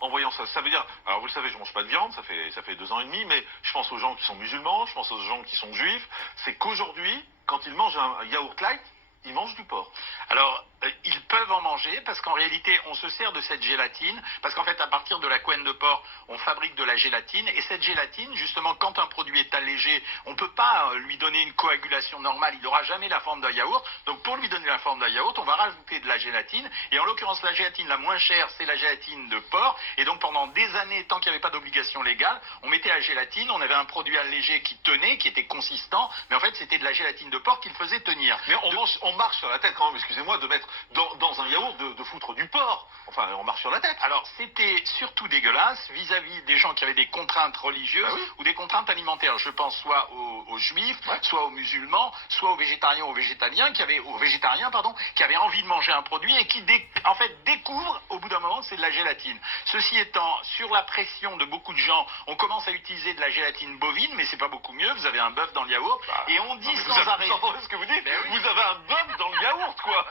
en voyant ça? Ça veut dire, alors vous le savez, je mange pas de viande, ça fait 2 ans et demi, mais je pense aux gens qui sont musulmans, je pense aux gens qui sont juifs, c'est qu'aujourd'hui, quand ils mangent un yaourt light, ils mangent du porc. Alors, ils peuvent en manger parce qu'en réalité, on se sert de cette gélatine parce qu'en fait, à partir de la couenne de porc, on fabrique de la gélatine et cette gélatine, justement, quand un produit est allégé, on ne peut pas lui donner une coagulation normale, il n'aura jamais la forme d'un yaourt. Donc, pour lui donner la forme d'un yaourt, on va rajouter de la gélatine et en l'occurrence, la gélatine la moins chère, c'est la gélatine de porc et donc pendant des années, tant qu'il n'y avait pas d'obligation légale, on mettait la gélatine, on avait un produit allégé qui tenait, qui était consistant, mais en fait, c'était de la gélatine de porc qu'il faisait tenir. Mais on marche sur la tête quand même, excusez-moi, de mettre dans un yaourt de foutre du porc. Enfin, on marche sur la tête. Alors, c'était surtout dégueulasse vis-à-vis des gens qui avaient des contraintes religieuses ou des contraintes alimentaires. Je pense soit aux juifs, soit aux musulmans, soit aux végétariens ou aux végétaliens qui avaient envie de manger un produit et qui, en fait, découvrent au bout d'un moment que c'est de la gélatine. Ceci étant, sur la pression de beaucoup de gens, on commence à utiliser de la gélatine bovine, mais c'est pas beaucoup mieux. Vous avez un bœuf dans le yaourt et on dit sans arrêt. Vous entendez ce que vous dites? Vous avez un bœuf dans le yaourt, quoi.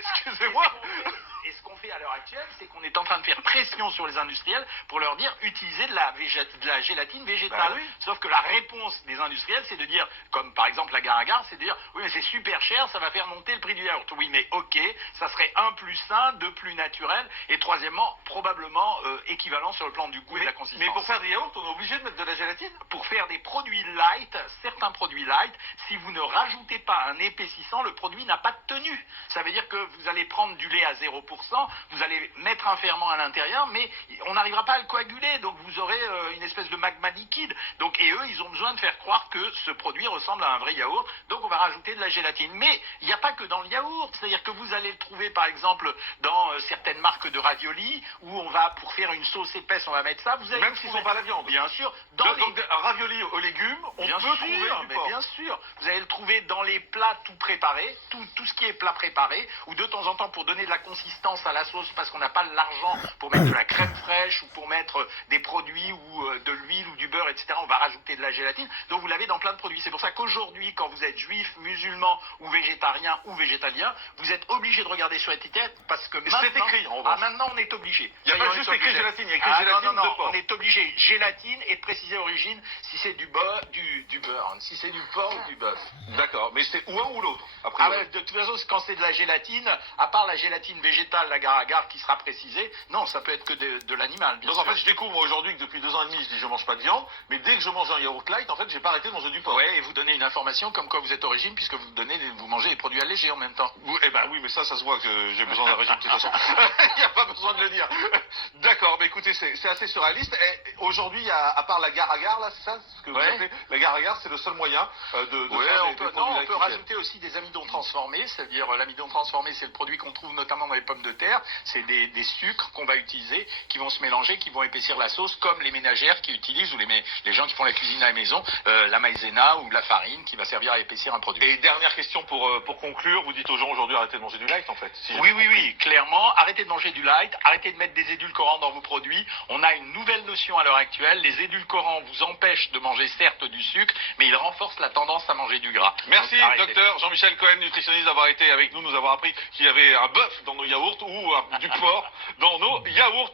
Excusez-moi. Et ce qu'on fait à l'heure actuelle, c'est qu'on est en train de faire pression sur les industriels pour leur dire utilisez de la gélatine végétale. Sauf que la réponse des industriels, c'est de dire, comme par exemple la Gare-à-Gare, c'est de dire oui mais c'est super cher, ça va faire monter le prix du yaourt. Oui mais ok, ça serait un plus sain, deux plus naturel, et troisièmement probablement équivalent sur le plan du goût et de la consistance. Mais pour faire des yaourts, on est obligé de mettre de la gélatine? Pour faire des produits light, certains produits light, si vous ne rajoutez pas un épaississant, le produit n'a pas de tenue. Ça veut dire que vous allez prendre du lait à 0%, vous allez mettre un ferment à l'intérieur, mais on n'arrivera pas à le coaguler, donc vous aurez une espèce de magma liquide. Donc, et eux, ils ont besoin de faire croire que ce produit ressemble à un vrai yaourt, donc on va rajouter de la gélatine. Mais il n'y a pas que dans le yaourt, c'est-à-dire que vous allez le trouver par exemple dans certaines marques de raviolis, où on va, pour faire une sauce épaisse, on va mettre ça. Vous allez même s'ils n'ont pas la viande? Bien sûr. Donc un ravioli aux légumes, on peut trouver du porc. Bien sûr, vous allez le trouver dans les plats tout préparés, tout ce qui est plat préparé, ou de temps en temps pour donner de la consistance à la sauce parce qu'on n'a pas l'argent pour mettre de la crème fraîche ou pour mettre des produits ou de l'huile ou du beurre, etc. On va rajouter de la gélatine. Donc vous l'avez dans plein de produits. C'est pour ça qu'aujourd'hui, quand vous êtes juif, musulman ou végétarien ou végétalien, vous êtes obligé de regarder sur l'étiquette parce que maintenant, c'est écrit en revanche. Maintenant on est obligé. Il n'y a pas juste écrit gélatine, il y a écrit gélatine de porc. On est obligé gélatine et de préciser l'origine si c'est du beurre, si c'est du porc ou du bœuf. D'accord, mais c'est ou un ou l'autre. De toute façon, quand c'est de la gélatine, à part la gélatine végétale, la Gare-à-Gare qui sera précisée, non, ça peut être que de l'animal. Donc en fait, je découvre aujourd'hui que depuis 2 ans et demi, je dis je mange pas de viande, mais dès que je mange un yaourt light, en fait, j'ai pas arrêté de manger du porc. Ouais, et vous donnez une information comme quoi vous êtes origine, puisque vous mangez des produits allégés en même temps. Eh ben oui, mais ça se voit que j'ai besoin d'un régime de toute façon. Il n'y a pas besoin de le dire. D'accord, mais écoutez, c'est assez surréaliste. Aujourd'hui, à part la Gare-à-Gare, là, c'est ça ce que vous appelez? La Gare-à-Gare, c'est le seul moyen de faire des produits on peut rajouter aussi des amidons transformés, c'est-à-dire l'amidon transformé, c'est le produit qu'on trouve notamment dans les pommes de terre. C'est des sucres qu'on va utiliser, qui vont se mélanger, qui vont épaissir la sauce, comme les ménagères qui utilisent, ou les gens qui font la cuisine à la maison, la maïzena ou la farine qui va servir à épaissir un produit. Et dernière question pour conclure, vous dites aux gens aujourd'hui arrêtez de manger du light en fait. Oui, clairement, arrêtez de manger du light, arrêtez de mettre des édulcorants dans vos produits. On a une nouvelle notion à l'heure actuelle, les édulcorants vous empêchent de manger certes du sucre, mais ils renforcent la tendance à manger du gras. Merci docteur Jean-Michel Cohen, nutritionniste, d'avoir été avec nous avoir appris qu'il y avait un bœuf dans nos yaourts ou du porc dans nos yaourts.